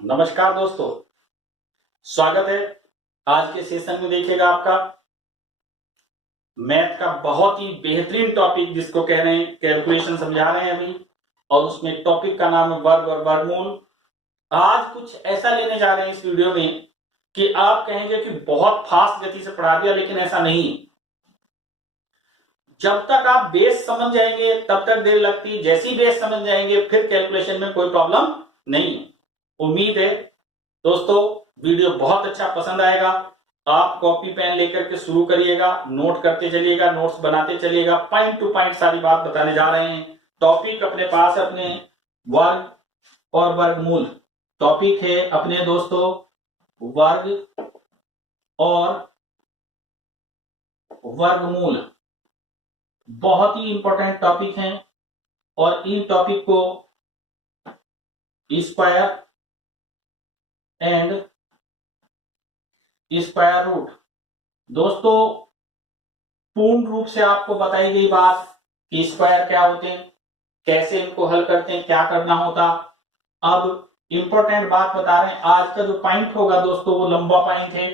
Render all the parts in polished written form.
नमस्कार दोस्तों, स्वागत है। आज के सेशन में देखिएगा आपका मैथ का बहुत ही बेहतरीन टॉपिक जिसको कह रहे हैं कैलकुलेशन समझा रहे हैं अभी, और उसमें टॉपिक का नाम है वर्ग और वर्गमूल। आज कुछ ऐसा लेने जा रहे हैं इस वीडियो में कि आप कहेंगे कि बहुत फास्ट गति से पढ़ा दिया, लेकिन ऐसा नहीं। जब तक आप बेस समझ जाएंगे तब तक देर लगती है, जैसी बेस समझ जाएंगे फिर कैलकुलेशन में कोई प्रॉब्लम नहीं। उम्मीद है दोस्तों वीडियो बहुत अच्छा पसंद आएगा। आप कॉपी पेन लेकर के शुरू करिएगा, नोट करते चलिएगा, नोट्स बनाते चलिएगा, पॉइंट टू पॉइंट सारी बात बताने जा रहे हैं। टॉपिक अपने पास अपने वर्ग और वर्गमूल टॉपिक है अपने दोस्तों, वर्ग और वर्गमूल बहुत ही इंपॉर्टेंट टॉपिक हैं, और इन टॉपिक को स्क्वायर एंड स्क्वायर रूट दोस्तों पूर्ण रूप से आपको बताई गई बात कि स्क्वायर क्या होते हैं, कैसे इनको हल करते हैं, क्या करना होता। अब इंपॉर्टेंट बात बता रहे हैं। आज का जो पॉइंट होगा दोस्तों वो लंबा पॉइंट है,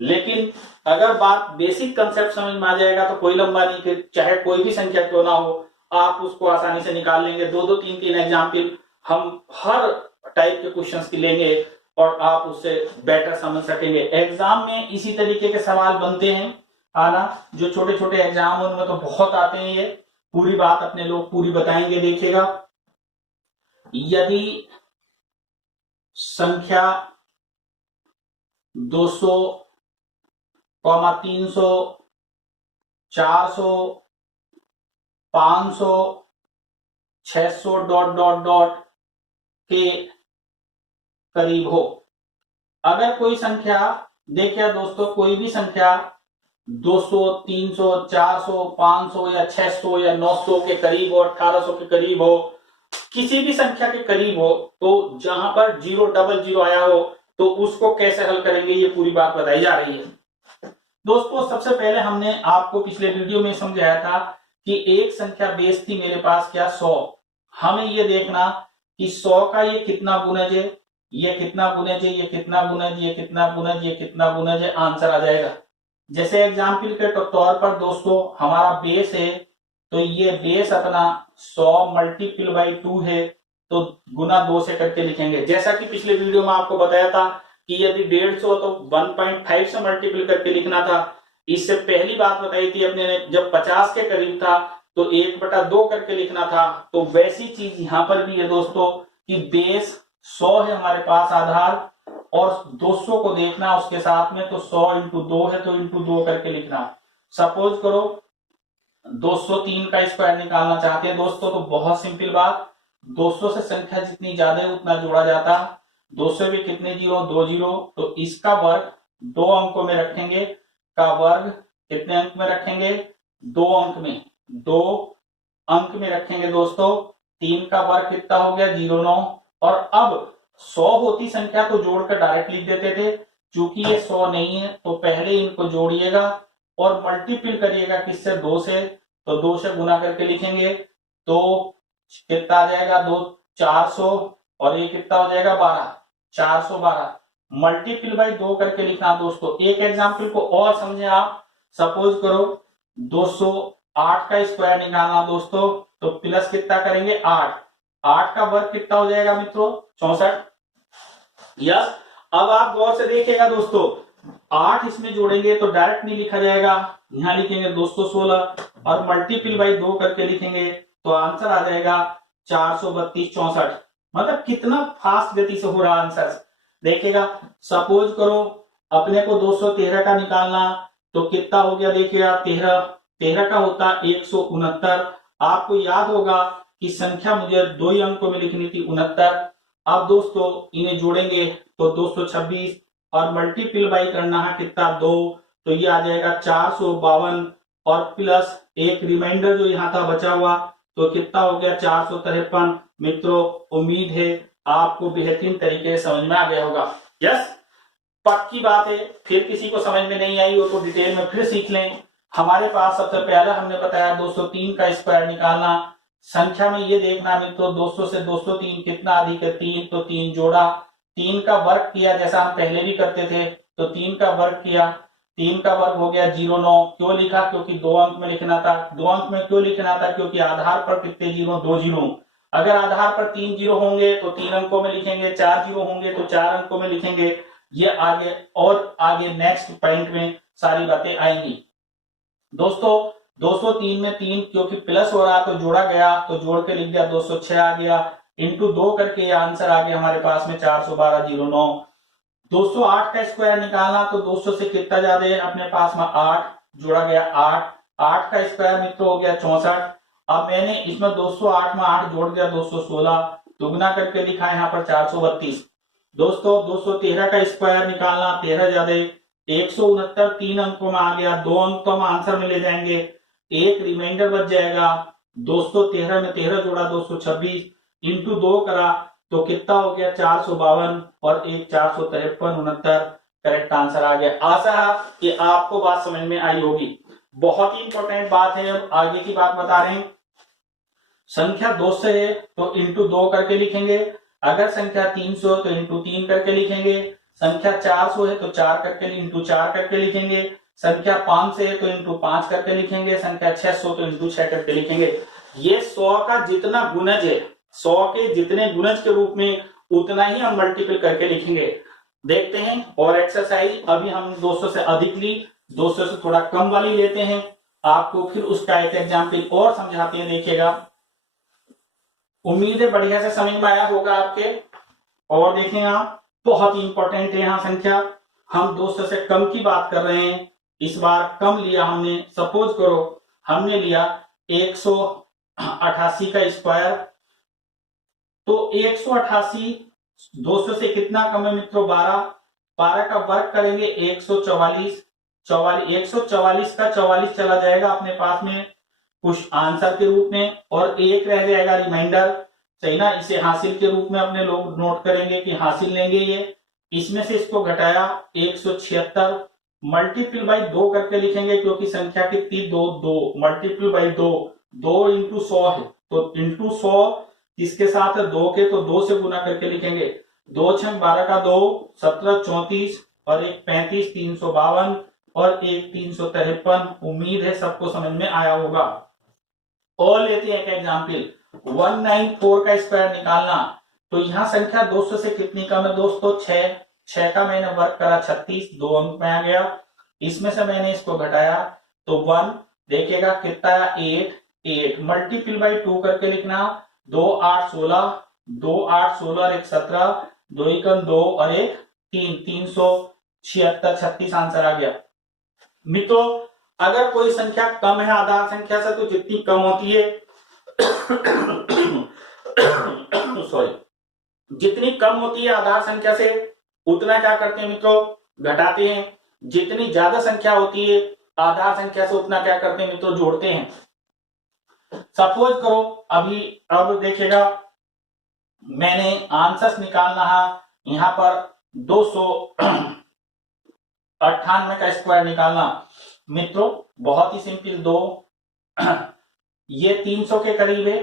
लेकिन अगर बात बेसिक कंसेप्ट समझ में आ जाएगा तो कोई लंबा नहीं, फिर चाहे कोई भी संख्या क्यों ना हो आप उसको आसानी से निकाल लेंगे। दो दो तीन तीन एग्जाम्पल हम हर टाइप के क्वेश्चंस की लेंगे और आप उससे बेटर समझ सकेंगे। एग्जाम में इसी तरीके के सवाल बनते हैं आना, जो छोटे छोटे एग्जाम उनमें तो बहुत आते हैं। ये पूरी बात अपने लोग पूरी बताएंगे, देखिएगा। यदि संख्या 200, 300, 400, 500, 600 डॉट डॉट डॉट के करीब हो, अगर कोई संख्या देखिए दोस्तों, कोई भी संख्या 200, 300, 400, 500 या 600 या 900 के करीब हो, 1800 के करीब हो, किसी भी संख्या के करीब हो, तो जहां पर 000 आया हो तो उसको कैसे हल करेंगे ये पूरी बात बताई जा रही है। दोस्तों सबसे पहले हमने आपको पिछले वीडियो में समझाया था कि एक संख्या बेस थी मेरे पास क्या 100। हमें ये देखना कि 100 का ये कितना गुणज है, ये कितना गुणज है, ये कितना गुणज, ये कितना गुणज, ये कितना गुणज है, आंसर आ जाएगा। जैसे एग्जाम्पल के तौर पर दोस्तों हमारा बेस है, तो ये बेस अपना 100 मल्टीपल बाई 2 है, तो गुना 2 से करके लिखेंगे। जैसा कि पिछले वीडियो में आपको बताया था कि यदि 150 तो 1.5 से मल्टीपल करके लिखना था। इससे पहली बात बताई थी अपने ने, जब 50 के करीब था तो 1/2 करके लिखना था। तो वैसी चीज यहां पर भी है दोस्तों कि बेस 100 है हमारे पास आधार, और 200 को देखना उसके साथ में, तो 100 इंटू 2 है तो इंटू 2 करके लिखना। सपोज करो 203 का स्क्वायर निकालना चाहते हैं दोस्तों, तो बहुत सिंपल बात, 200 से संख्या जितनी ज्यादा है उतना जोड़ा जाता। 200 में कितने जीरो, 2 जीरो, तो इसका वर्ग 2 अंकों में रखेंगे, का वर्ग कितने अंक में रखेंगे, 2 अंक में, 2 अंक में रखेंगे दोस्तों। 3 का वर्ग कितना हो गया, 09। और अब 100 होती संख्या तो जोड़कर डायरेक्ट लिख देते थे, चूंकि ये 100 नहीं है तो पहले इनको जोड़िएगा और मल्टीपल करिएगा किससे, 2 से, तो 2 से गुना करके लिखेंगे तो कितना आ जाएगा, 2 400, और ये कितना हो जाएगा 12, 412। मल्टीपल बाई 2 करके लिखना दोस्तों। एक एग्जाम्पल को और समझे आप, सपोज करो 208 का स्क्वायर निकालना दोस्तों, तो प्लस कितना करेंगे 8, 8 का वर्ग कितना हो जाएगा मित्रों, 64। यस, अब आप गौर से देखिएगा दोस्तों, 8 इसमें जोड़ेंगे तो डायरेक्ट नहीं लिखा जाएगा, यहां लिखेंगे 216 और मल्टीपल बाई 2 करके लिखेंगे तो आंसर आ जाएगा 432 64। मतलब कितना फास्ट गति से हो रहा आंसर देखिएगा। सपोज करो अपने को 213 का निकालना, तो कितना हो गया देखिएगा, 13 का होता 169। आपको याद होगा कि संख्या मुझे 2 ही अंकों में लिखनी थी, 69। अब दोस्तों इन्हें जोड़ेंगे तो 226 और मल्टीपल बाई करना है कितना, 2, तो ये आ जाएगा 452 और प्लस एक रिमाइंडर जो यहाँ था बचा हुआ, तो कितना हो गया 453। मित्रों उम्मीद है आपको बेहतरीन तरीके से समझ में आ गया होगा। यस, पक्की बात है। फिर किसी को समझ में नहीं आई हो तो डिटेल में फिर सीख लें। हमारे पास सबसे पहले हमने बताया 203 का स्क्वायर निकालना। संख्या में ये देखना मित्रों 200 से 203 कितना अधिक है, 3, तो 3 जोड़ा, 3 का वर्ग किया जैसा हम पहले भी करते थे, तो 3 का वर्ग किया, 3 का वर्ग हो गया 09। क्यों लिखा? क्योंकि 2 अंक में लिखना था। 2 अंक में क्यों लिखना था? क्योंकि आधार पर कितने जीरो? 2 जीरो। अगर आधार पर 3 जीरो होंगे तो 3 अंकों में लिखेंगे, 4 जीरो होंगे तो 4 अंकों में लिखेंगे। ये आगे और आगे नेक्स्ट पॉइंट में सारी बातें आएंगी। दोस्तों 203 में 3 क्योंकि प्लस हो रहा तो जोड़ा गया, तो जोड़ के लिख दिया 206 आ गया, इंटू 2 करके ये आंसर आ गया हमारे पास में 412.09। 208 का स्क्वायर निकालना, तो 200 से कितना ज्यादा है अपने पास में 8, जोड़ा गया 8। 8 का स्क्वायर मित्रों हो गया 64। अब मैंने इसमें 208 में 8 जोड़ दिया 216, दुगना करके लिखा है यहाँ पर 432। दोस्तों 213 का स्क्वायर निकालना, 13 ज्यादा 169 3 अंकों में आ गया, 2 अंक तो हम आंसर में ले जाएंगे, एक रिमाइंडर बच जाएगा। 213 में 13 जोड़ा 226, इंटू 2 करा तो कितना हो गया 452 और एक 453 69 करेक्ट आंसर आ गया। आशा है कि आपको बात समझ में आई होगी। बहुत ही इंपॉर्टेंट बात है, अब आगे की बात बता रहे हैं। संख्या 2 से है तो इंटू 2 करके लिखेंगे, अगर संख्या 300 तो इंटू 3 करके लिखेंगे, संख्या 400 है तो 4 करके इंटू 4 करके लिखेंगे, संख्या 5 से है तो इंटू 5 करके लिखेंगे, संख्या 600 तो इंटू 6 करके लिखेंगे। ये 100 का जितना गुणज है, 100 के जितने गुणज के रूप में उतना ही हम मल्टीपल करके लिखेंगे। देखते हैं और एक्सरसाइज अभी हम 200 से अधिक ली, 200 से थोड़ा कम वाली लेते हैं, आपको फिर उसका एक एग्जाम्पल और समझाते हैं, देखिएगा। उम्मीद है बढ़िया से समझ में आया होगा आपके। और देखें आप, बहुत ही इंपॉर्टेंट है यहाँ संख्या, हम 200 से कम की बात कर रहे हैं, इस बार कम लिया हमने। सपोज करो हमने लिया 188 का स्क्वायर, तो 188 200 से कितना कम है मित्रों? 12। 12 का वर्ग करेंगे 144, 144 का 44 चला जाएगा अपने पास में कुछ आंसर के रूप में, और एक रह जाएगा रिमाइंडर, सही ना। इसे हासिल के रूप में अपने लोग नोट करेंगे कि हासिल लेंगे ये। इसमें से इसको घटाया 176, मल्टीपल बाई 2 करके लिखेंगे, क्योंकि संख्या कितनी? 2 2 मल्टीपल बाई 2, 2 इंटू 100 है तो इंटू 100 इसके साथ 2 के तो 2 से गुना करके लिखेंगे। 2 छंग 12 का 2 17 34 और एक 35 352 और एक 353। उम्मीद है सबको समझ में आया होगा। और लेते हैं एक एग्जाम्पल, 194 का स्क्वायर निकालना, तो यहां संख्या 200 से कितनी कम है दोस्तों? 6। 6 का मैंने वर्ग करा 36, 2 अंक में आ गया। इसमें से मैंने इसको घटाया तो 1, देखिएगा कितना आया 8। 8 मल्टीपल बाई 2 करके लिखना, 2 8 16, 2 8 16 और एक 17, 2 एकम 2 और एक 3, 376 36 आंसर आ गया। मित्रों अगर कोई संख्या कम है आधार संख्या से, तो जितनी कम होती है सॉरी, जितनी कम होती है आधार संख्या से उतना क्या करते हैं मित्रों? घटाते हैं। जितनी ज्यादा संख्या होती है आधार संख्या से उतना क्या करते हैं मित्रों? जोड़ते हैं। सपोज करो अभी, अब देखिएगा मैंने आंसर्स निकालना है यहां पर 298 का स्क्वायर निकालना। मित्रों बहुत ही सिंपल, 2 ये 300 के करीब है,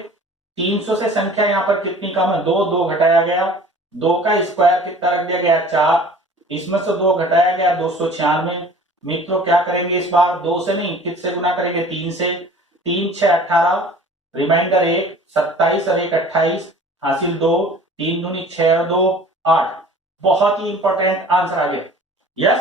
300 से संख्या यहाँ पर कितनी कम है? 2 2 घटाया गया, 2 का स्क्वायर कितना रख दिया गया? 4, इसमें से 2 घटाया गया 296। मित्रों क्या करेंगे इस बार? 2 से नहीं, किससे गुना करेंगे? 3 से। 3 6 18, रिमाइंडर 1 27 और एक 28, हासिल 2, 3 दूनी 6 और 2 8। बहुत ही इंपॉर्टेंट आंसर आ गया। यस।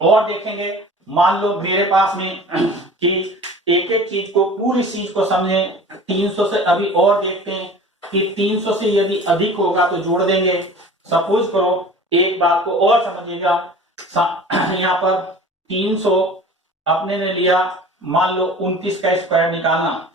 और देखेंगे, मान लो मेरे पास में कि एक एक चीज को, पूरी चीज को समझें। 300 से अभी और देखते हैं कि 300 से यदि अधिक होगा तो जोड़ देंगे। सपोज करो एक बात को और समझिएगा, यहाँ पर 300 अपने ने लिया, मान लो 29 का स्क्वायर निकालना।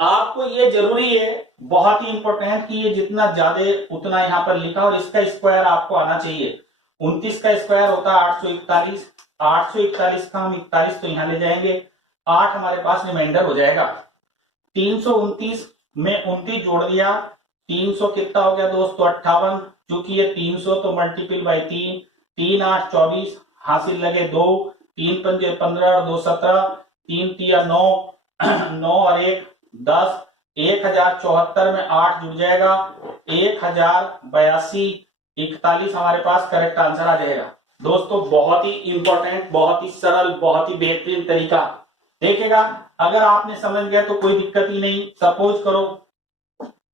आपको ये जरूरी है, बहुत ही इंपॉर्टेंट, कि ये जितना ज्यादा उतना यहाँ पर लिखा और इसका स्क्वायर आपको आना चाहिए। 29 का स्क्वायर होता है 841, 841 का हम 41 तो यहाँ ले जाएंगे, 8 हमारे पास रिमाइंडर हो जाएगा। 329 में 29 जोड़ दिया, 300 कितना हो गया दोस्तों? 58, क्योंकि ये 300 तो मल्टीपल बाई 3, 3 8 24, हासिल लगे 2, 3 पंजे 15 और 2 17, 3 तिया 9, 9 और एक 10, 1074 में 8 जुड़ जाएगा, 1082.41 हमारे पास करेक्ट आंसर आ जाएगा। दोस्तों बहुत ही इंपॉर्टेंट, बहुत ही सरल, बहुत ही बेहतरीन तरीका देखिएगा। अगर आपने समझ गया तो कोई दिक्कत ही नहीं। सपोज करो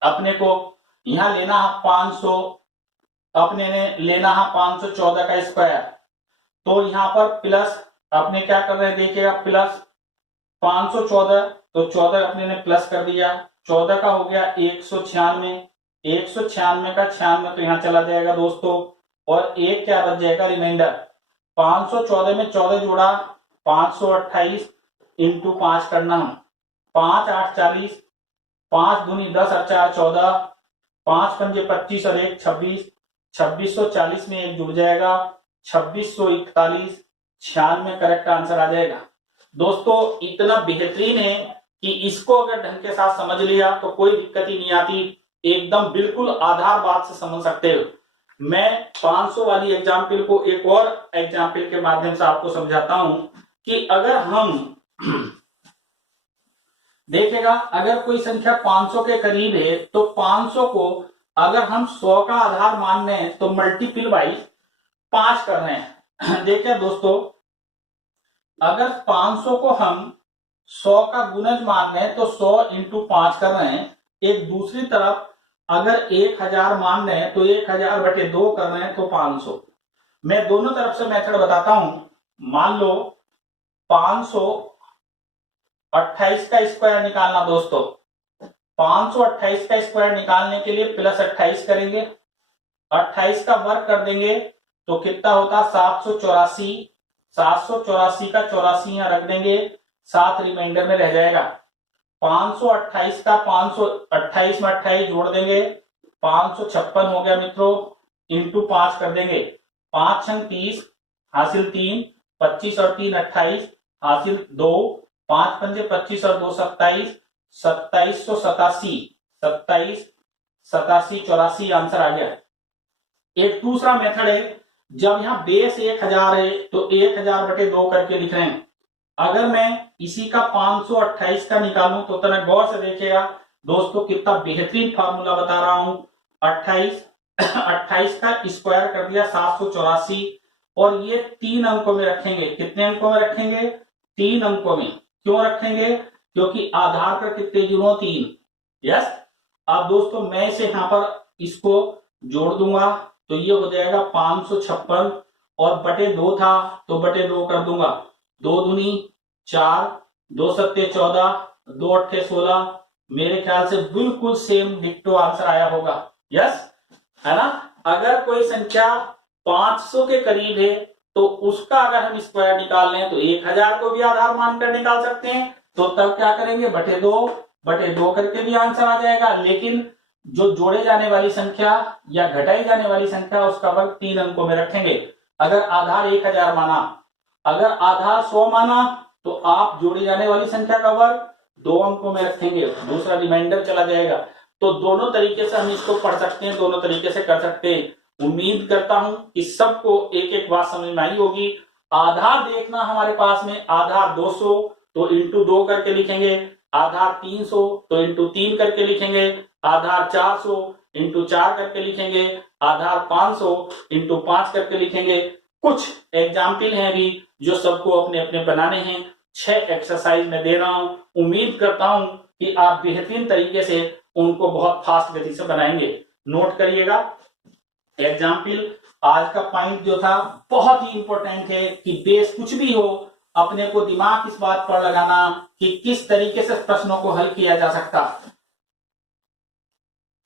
अपने को यहां लेना है 500, अपने ने लेना है 514 का स्क्वायर, तो यहां पर प्लस अपने क्या कर रहे हैं देखिएगा, प्लस 514, तो 14 अपने ने प्लस कर दिया, 14 का हो गया 196, 196 का 96 तो यहां चला जाएगा दोस्तों, और एक क्या बच जाएगा रिमाइंडर। 514 में 14 जोड़ा 528 इंटू 5 करना हम, 5 8 40, 5 दूनी 10 और 4 14, 5 पंजे 25 और 1 26, 2640 में एक जुड़ जाएगा 2641, 96 करेक्ट आंसर आ जाएगा। दोस्तों इतना बेहतरीन है कि इसको अगर ढंग के साथ समझ लिया तो कोई दिक्कत ही नहीं आती, एकदम बिल्कुल आधार बात से समझ सकते हो। मैं 500 वाली एग्जाम्पल को एक और एग्जाम्पल के माध्यम से आपको समझाता हूं कि अगर हम देखेगा, अगर कोई संख्या 500 के करीब है तो 500 को अगर हम 100 का आधार मान रहे हैं तो मल्टीपल बाई 5 कर रहे हैं। देखिए दोस्तों, अगर 500 को हम 100 का गुणज मान रहे हैं तो 100 इंटू 5 कर रहे हैं। एक दूसरी तरफ अगर 1000 मान रहे हैं तो 1000/2 कर रहे हैं तो 500। मैं दोनों तरफ से मेथड बताता हूं। मान लो 528 का स्क्वायर निकालना दोस्तों, 528 का स्क्वायर निकालने के लिए प्लस 28 करेंगे, 28 का वर्ग कर देंगे तो कितना होता 784, 784 का 84 यहां रख देंगे, 7 रिमाइंडर में रह जाएगा। 528 का 528 में 28 जोड़ देंगे, 556 हो गया मित्रों, इंटू 5 कर देंगे, 5 छंग 30 हासिल 3, 25 और 3 28 हासिल 2, 5 पंजे 25 और 2 27, 2787, 27 87 84 आंसर आ गया। एक दूसरा मेथड है, जब यहां बेस 1000 है तो 1000/2 करके लिख रहे हैं। अगर मैं इसी का 528 का निकालूं तो तना गौर से देखिएगा दोस्तों, कितना बेहतरीन फार्मूला बता रहा हूं। 28 का स्क्वायर कर दिया 784, और ये 3 अंकों में रखेंगे। कितने अंकों में रखेंगे? 3 अंकों में। क्यों रखेंगे? क्योंकि आधार पर कितने जीरो? 3। यस। अब दोस्तों मैं इसे यहां पर इसको जोड़ दूंगा तो ये हो जाएगा 556, और बटे 2 था तो बटे 2 कर दूंगा, 2 दूनी 4, 2 सत्ते 14, 2 अट्ठे 16। मेरे ख्याल से बिल्कुल सेम डिक्टो आंसर आया होगा। यस, है ना। अगर कोई संख्या 500 के करीब है तो उसका अगर हम स्क्वायर निकाल लें तो 1000 को भी आधार मानकर निकाल सकते हैं, तो तब क्या करेंगे, बटे 2 करके भी आंसर आ जाएगा। लेकिन जो जोड़े जाने वाली संख्या या घटाई जाने वाली संख्या उसका वर्ग 3 अंकों में रखेंगे। अगर आधार 1000 माना, अगर आधार 100 माना तो आप जोड़ी जाने वाली संख्या का वर्ग 2 अंकों में रखेंगे, दूसरा रिमाइंडर चला जाएगा। तो दोनों तरीके से हम इसको पढ़ सकते हैं, दोनों तरीके से कर सकते हैं। उम्मीद करता हूं कि सबको एक एक बात समझ में आई होगी। आधार देखना हमारे पास में, आधार 200 तो इंटू 2 करके लिखेंगे, आधार 300 तो इंटू 3 करके लिखेंगे, आधार 400 इंटू 4 करके लिखेंगे, आधार 500 इंटू 5 करके लिखेंगे। कुछ एग्जाम्पल हैं भी जो सबको अपने अपने बनाने हैं। 6 एक्सरसाइज में दे रहा हूं, उम्मीद करता हूं कि आप बेहतरीन तरीके से उनको बहुत फास्ट गति से बनाएंगे। नोट करिएगा एग्जाम्पल। आज का पॉइंट जो था बहुत ही इंपॉर्टेंट है कि बेस कुछ भी हो, अपने को दिमाग इस बात पर लगाना कि किस तरीके से प्रश्नों को हल किया जा सकता।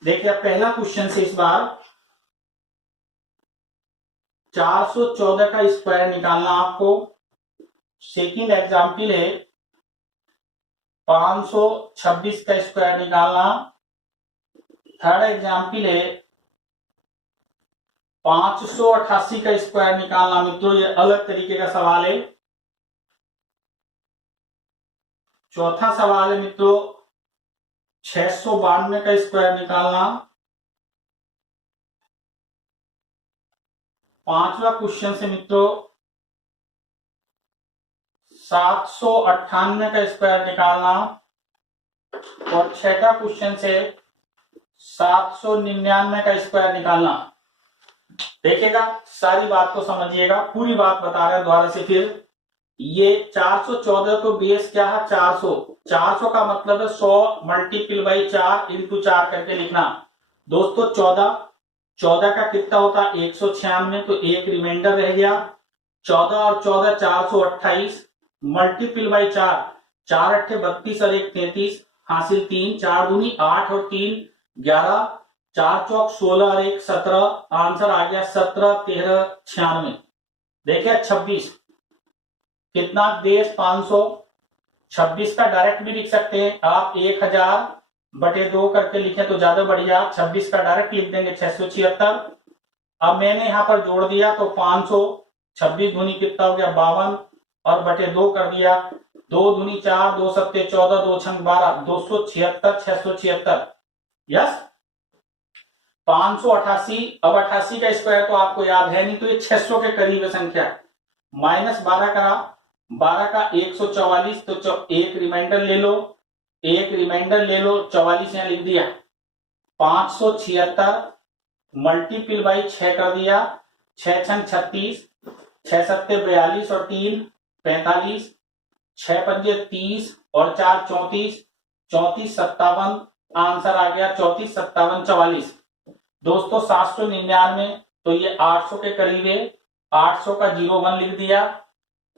देखिए पहला क्वेश्चन से इस बार 414 का स्क्वायर निकालना आपको। सेकंड एग्जाम्पल है 526 का स्क्वायर निकालना। थर्ड एग्जाम्पल है 588 का स्क्वायर निकालना। मित्रों ये अलग तरीके का सवाल है। चौथा सवाल है मित्रों 692 का स्क्वायर निकालना। पांचवा क्वेश्चन से मित्रों 798 का स्क्वायर निकालना। और छठा क्वेश्चन से 799 का स्क्वायर निकालना। देखिएगा सारी बात को समझिएगा, पूरी बात बता रहे हैं दोबारा से फिर। ये 414 को बेस क्या है 400, 400 का मतलब है 100 मल्टीपल बाई 4 इंटू 4 करके लिखना। दोस्तों 14 का कितना होता है 196, तो एक रिमाइंडर रह गया। 14 और 14 428 मल्टीपल बाई 4, 4 अट्ठे 32 और 1 33 हासिल 3, 4 दूनी 8 और 3 11, 4 चौक 16 और 1 17, आंसर आ गया 17 13 96। देखिए 26 कितना देश 500, 26 का डायरेक्ट भी लिख सकते हैं आप 1000/2 करके लिखें तो ज्यादा बढ़िया। 26 का डायरेक्ट लिख देंगे 676। अब मैंने यहां पर जोड़ दिया तो 500, 26 दूनी कितना हो गया 52 और बटे 2 कर दिया, 2 दूनी 4, 2 सत्ते 14, 2 छंग 12, 276 676। यस 588। अब 88 का स्क्वायर तो आपको याद है नहीं, तो ये 600 के करीब है संख्या। माइनस 12 करा, 12 का 144, तो एक रिमाइंडर ले लो, 44 यहां लिख दिया। 576 मल्टीपल बाई 6 कर दिया, 6 छंग 36, 6 सत्ते 42 और 3 45, 6 पंजे 30 और 4 34, 34 57, आंसर आ गया 34 57 44। दोस्तों 799 तो ये 800 के करीब है, 800 का 01 लिख दिया,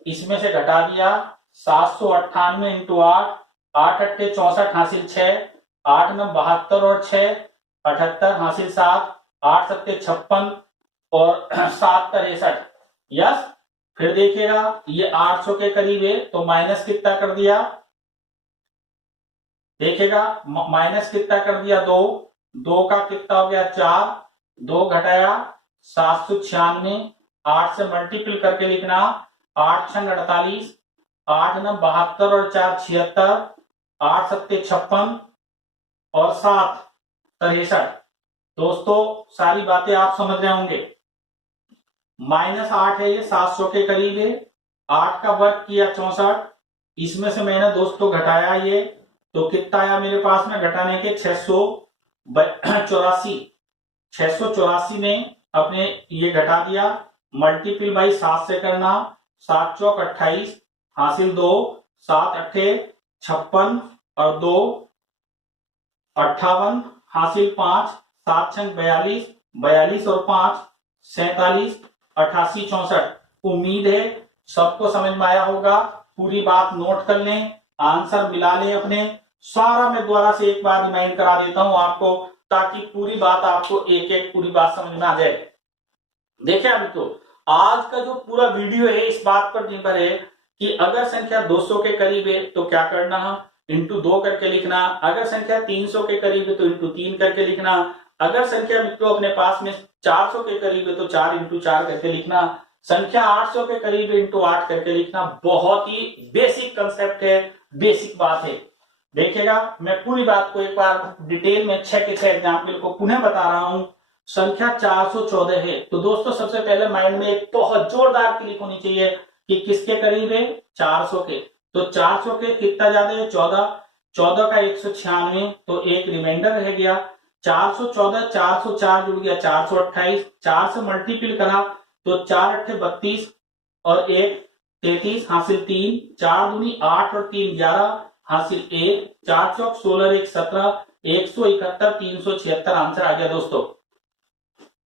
इसमें से घटा दिया 798 इंटू 8, 8 अट्ठे 64 हासिल 6, 8 9 72 और 6 78 हासिल 7, 8 सत्ते 56 और 7 63। यस फिर देखिएगा ये 800 के करीब है, तो माइनस कितना कर दिया, देखिएगा माइनस कितना कर दिया 2, 2 का कितना हो गया 4, 2 घटाया 796, 8 से मल्टीपल करके लिखना, 8 छंग 48, 8 9 72 और 4 76, 8 सत्ते 56 और 7 63। दोस्तों सारी बातें आप समझ रहे होंगे। -8 है ये 700 के करीब है, 8 का वर्ग किया 64, इसमें से मैंने दोस्तों घटाया ये, तो कितना आया मेरे पास में घटाने के 684, 684 में अपने ये घटा दिया, मल्टीपल बाई 7 से करना, 7 चौक 28 हासिल 2, 7 अट्ठे 56 और 2 58 हासिल 5, 7 छंग 42, 42 और 5 47, 88 64। उम्मीद है सबको समझ में आया होगा। पूरी बात नोट कर लें, आंसर मिला लें अपने। सारा मैं दोबारा से एक बार रिमाइंड करा देता हूं आपको, ताकि पूरी बात आपको एक एक पूरी बात समझ में आ जाए। देखिए अभी तो आज का जो पूरा वीडियो है इस बात पर निर्भर है कि अगर संख्या 200 के करीब है तो क्या करना है, इंटू 2 करके लिखना। अगर संख्या 300 के करीब है तो इंटू 3 करके लिखना। अगर संख्या मित्रों अपने पास में 400 के करीब है तो 4 इंटू 4 करके लिखना। संख्या 800 के करीब है इंटू 8 करके लिखना। बहुत ही बेसिक कंसेप्ट है, बेसिक बात है। देखिएगा मैं पूरी बात को एक बार डिटेल में 6 के 6 एग्जाम्पल को पुनः बता रहा हूं। संख्या 414 है, तो दोस्तों सबसे पहले माइंड में एक बहुत जोरदार क्लिक होनी चाहिए कि किसके करीब है 400 के। तो 400 के कितना ज्यादा है 14, 14 का 196, तो एक रिमाइंडर रह गया 414, 404 जुड़ गया 428, 4 से मल्टीपल करा तो 4 अट्ठे 32 और 1 33 हासिल 3, 4 दूनी 8 और 3 11 हासिल 1, 4 चौक 16 1 17, 171 376, आंसर आ गया दोस्तों।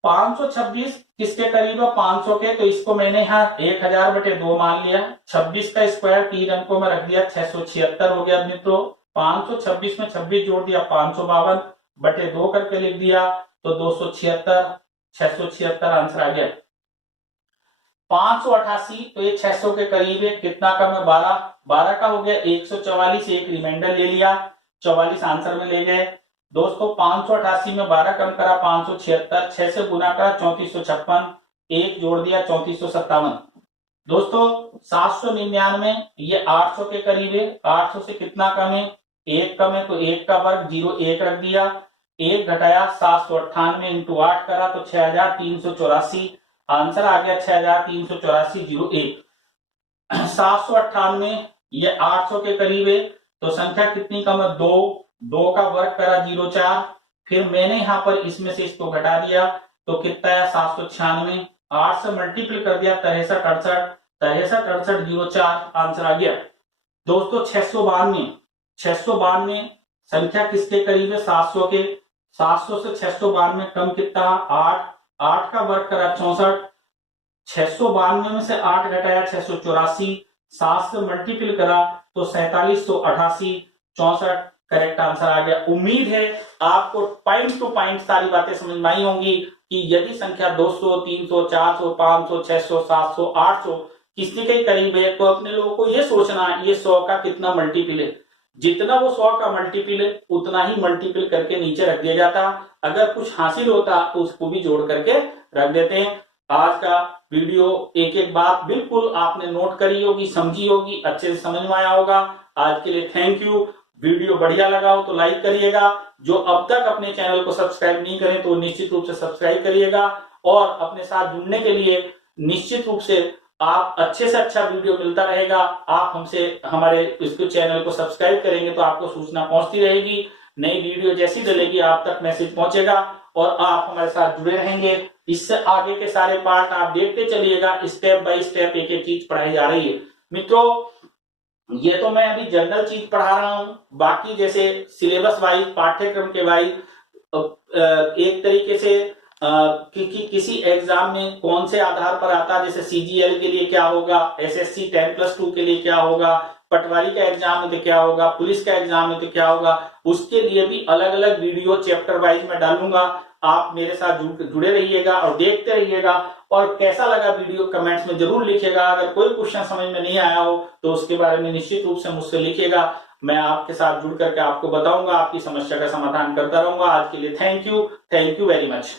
526 किसके करीब है 500 के, तो इसको मैंने यहाँ 1000/2 मान लिया। 26 का स्क्वायर 3 अंकों में रख दिया 676 हो गया मित्रों। 526 में 26 जोड़ दिया 552/2 करके लिख दिया, तो 276 676 आंसर आ गया। 588 तो ये 600 के करीब है, कितना कम है 12, 12 का हो गया 144, एक रिमाइंडर ले लिया 44 आंसर में ले गए। दोस्तों 588 में 12 कम करा 576, 6 से गुना करा 3456, एक जोड़ दिया 3457। दोस्तों 799 ये 800 के करीब है, 800 से कितना कम है 1 कम है, तो 1 का वर्ग 0 1 रख दिया, 1 घटाया 798 इंटू 8 करा तो 6384, आंसर आ गया 6384 01। 798 ये 800 के करीब है, तो संख्या कितनी कम है 2, 2 का वर्ग करा 04, फिर मैंने यहाँ पर इसमें से इसको घटा दिया तो कितना है 796, 8 से मल्टीपल कर दिया 6368 आंसर आ गया दोस्तों। 692 संख्या किसके करीब है 700 के। 700 से 692 कम कितना 8, 8 का वर्ग करा 64, 692 में से 8 घटाया 684, 7 से मल्टीपल करा तो 4788, 64 करेक्ट आंसर आ गया। उम्मीद है आपको पॉइंट टू पॉइंट सारी बातें समझ में आई होंगी कि यदि संख्या 200, 300, 400, 500, 600, 700, 800 किसी के करीब है तो अपने लोगों को ये सोचना ये 100 का कितना मल्टीपल है। जितना वो 100 का मल्टीपल है उतना ही मल्टीपल करके नीचे रख दिया जाता। अगर कुछ हासिल होता तो उसको भी जोड़ करके रख देते हैं। आज का वीडियो एक एक बात बिल्कुल आपने नोट करी होगी, समझी होगी, अच्छे से समझ में आया होगा। आज के लिए थैंक यू। वीडियो बढ़िया लगा हो तो लाइक करिएगा। जो अब तक अपने चैनल को सब्सक्राइब नहीं करें तो निश्चित रूप से सब्सक्राइब करिएगा और अपने साथ जुड़ने के लिए निश्चित रूप से आप अच्छे से अच्छा वीडियो मिलता रहेगा। आप हमसे हमारे इसको चैनल को सब्सक्राइब करेंगे तो आपको सूचना पहुंचती रहेगी। नई वीडियो जैसी डलेगी आप तक मैसेज पहुंचेगा और आप हमारे साथ जुड़े रहेंगे। इससे आगे के सारे पार्ट आप देखते चलिएगा। स्टेप बाय स्टेप एक एक चीज पढ़ाई जा रही है। मित्रों ये तो मैं अभी जनरल चीज पढ़ा रहा हूं, बाकी जैसे सिलेबस वाइज पाठ्यक्रम के वाइज एक तरीके से किसी एग्जाम में कौन से आधार पर आता है, जैसे सीजीएल के लिए क्या होगा, एसएससी 10+2 के लिए क्या होगा, पटवारी का एग्जाम में तो क्या होगा, पुलिस का एग्जाम में तो क्या होगा, उसके लिए भी अलग अलग वीडियो चैप्टर वाइज में डालूंगा। आप मेरे साथ जुड़े रहिएगा और देखते रहिएगा। और कैसा लगा वीडियो कमेंट्स में जरूर लिखिएगा। अगर कोई क्वेश्चन समझ में नहीं आया हो तो उसके बारे में निश्चित रूप से मुझसे लिखिएगा। मैं आपके साथ जुड़ करके आपको बताऊंगा, आपकी समस्या का समाधान करता रहूंगा। आज के लिए थैंक यू वेरी मच।